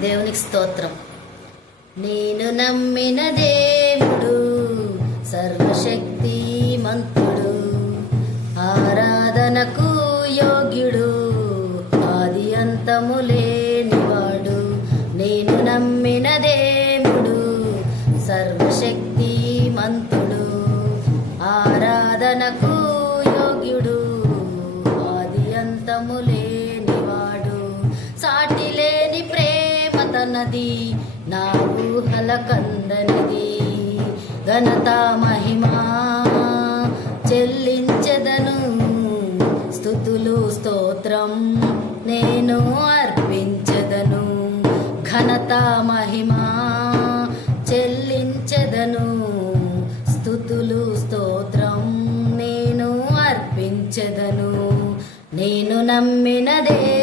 దేవునికి స్తోత్రం. నేను నమ్మిన దేవుడు సర్వశక్తి మంతుడు ఆరాధనకు యోగ్యుడు ఆది అంతము లేనివాడు నేను నమ్మిన దేవుడు సర్వశక్తి మంతుడు. కందనది నా ఊహల కందనిది ఘనత మహిమా చెల్లించదను స్థుతులు స్తోత్రం నేను అర్పించదను ఘనత మహిమా చెల్లించదను స్థుతులు స్తోత్రం నేను అర్పించదను నేను నమ్మినదే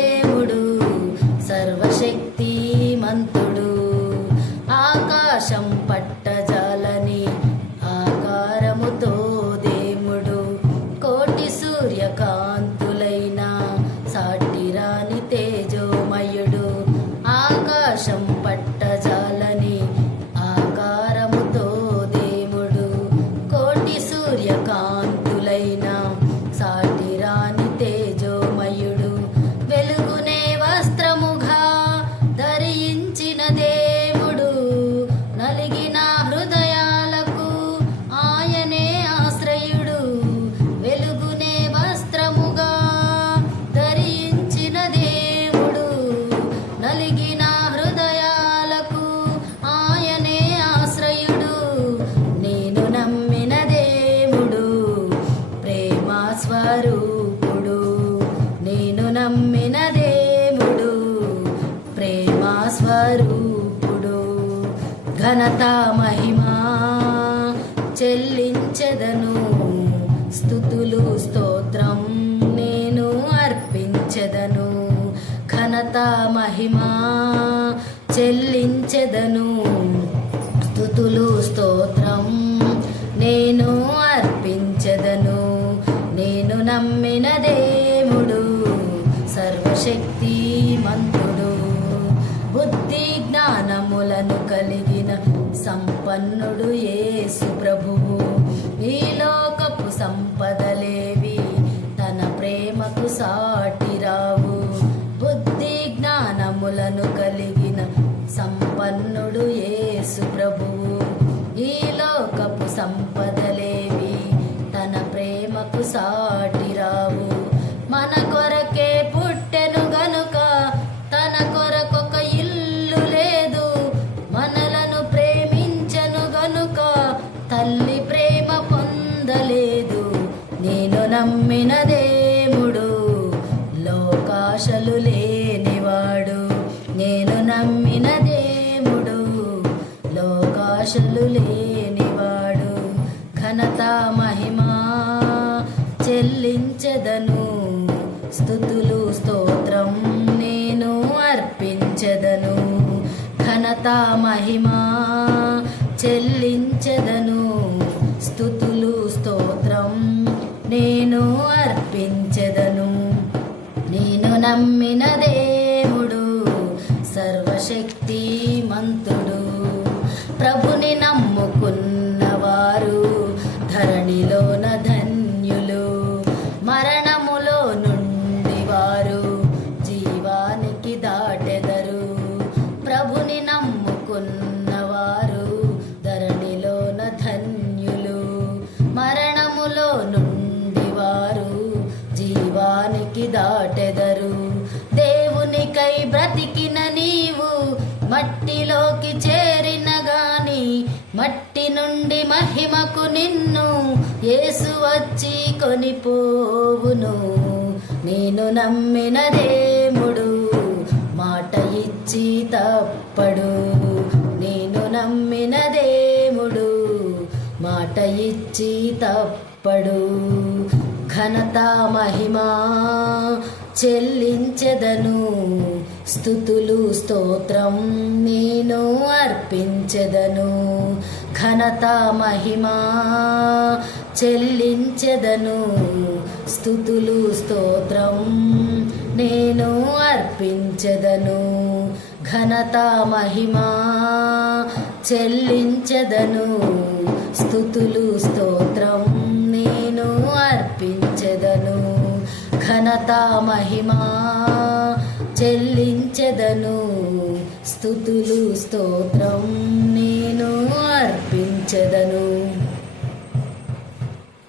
స్వరూపుడు నేను నమ్మిన దేవుడు ప్రేమ స్వరూపుడు. ఘనత మహిమా చెల్లించెదను. స్థుతులు స్తోత్రం నేను అర్పించెదను. ఘనత మహిమా చెల్లించెదను. స్థుతులు స్తోత్రం నేను నమ్మిన దేవుడు సర్వశక్తి మంతుడు బుద్ధి జ్ఞానములను కలిగిన సంపన్నుడు యేసు ప్రభువు. ఈ లోకపు సంపదలేవి తన ప్రేమకు సాటిరావు బుద్ధి జ్ఞానములను కలిగిన సంపన్నుడు నమ్మిన దేవుడు లోకాశలు లేనివాడు. నేను నమ్మిన దేవుడు లోకాశలు లేనివాడు. ఘనత మహిమా చెల్లించదను. స్థుతులు స్తోత్రం నేను అర్పించదను. ఘనత మహిమా చెల్లించదను. నేను అర్పించెదను. నేను నమ్మిన దానికి దాటెదరు. దేవునికై బ్రతికిన నీవు మట్టిలోకి చేరిన గాని మట్టి నుండి మహిమకు నిన్ను యేసు వచ్చి కొనిపోవును. నేను నమ్మిన దేవుడు మాట ఇచ్చి తప్పడు. నేను నమ్మిన దేవుడు మాట ఇచ్చి తప్పడు. ఘనత మహిమా చెల్లించెదను. స్థుతులు స్తోత్రం నేను అర్పించెదను. ఘనత మహిమా చెల్లించెదను. స్థుతులు స్తోత్రం నేను అర్పించదను. ఘనత మహిమా చెల్లించదను. స్థుతులు స్తోత్రం ఘనత మహిమా చెల్లించదను స్థుతులు స్తోత్రం నేను అర్పించదను.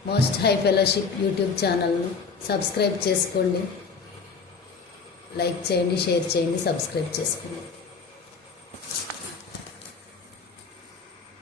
మోస్ట్ హై ఫెలోషిప్ యూట్యూబ్ ఛానల్ను సబ్స్క్రైబ్ చేసుకోండి. లైక్ చేయండి షేర్ చేయండి సబ్స్క్రైబ్ చేసుకోండి.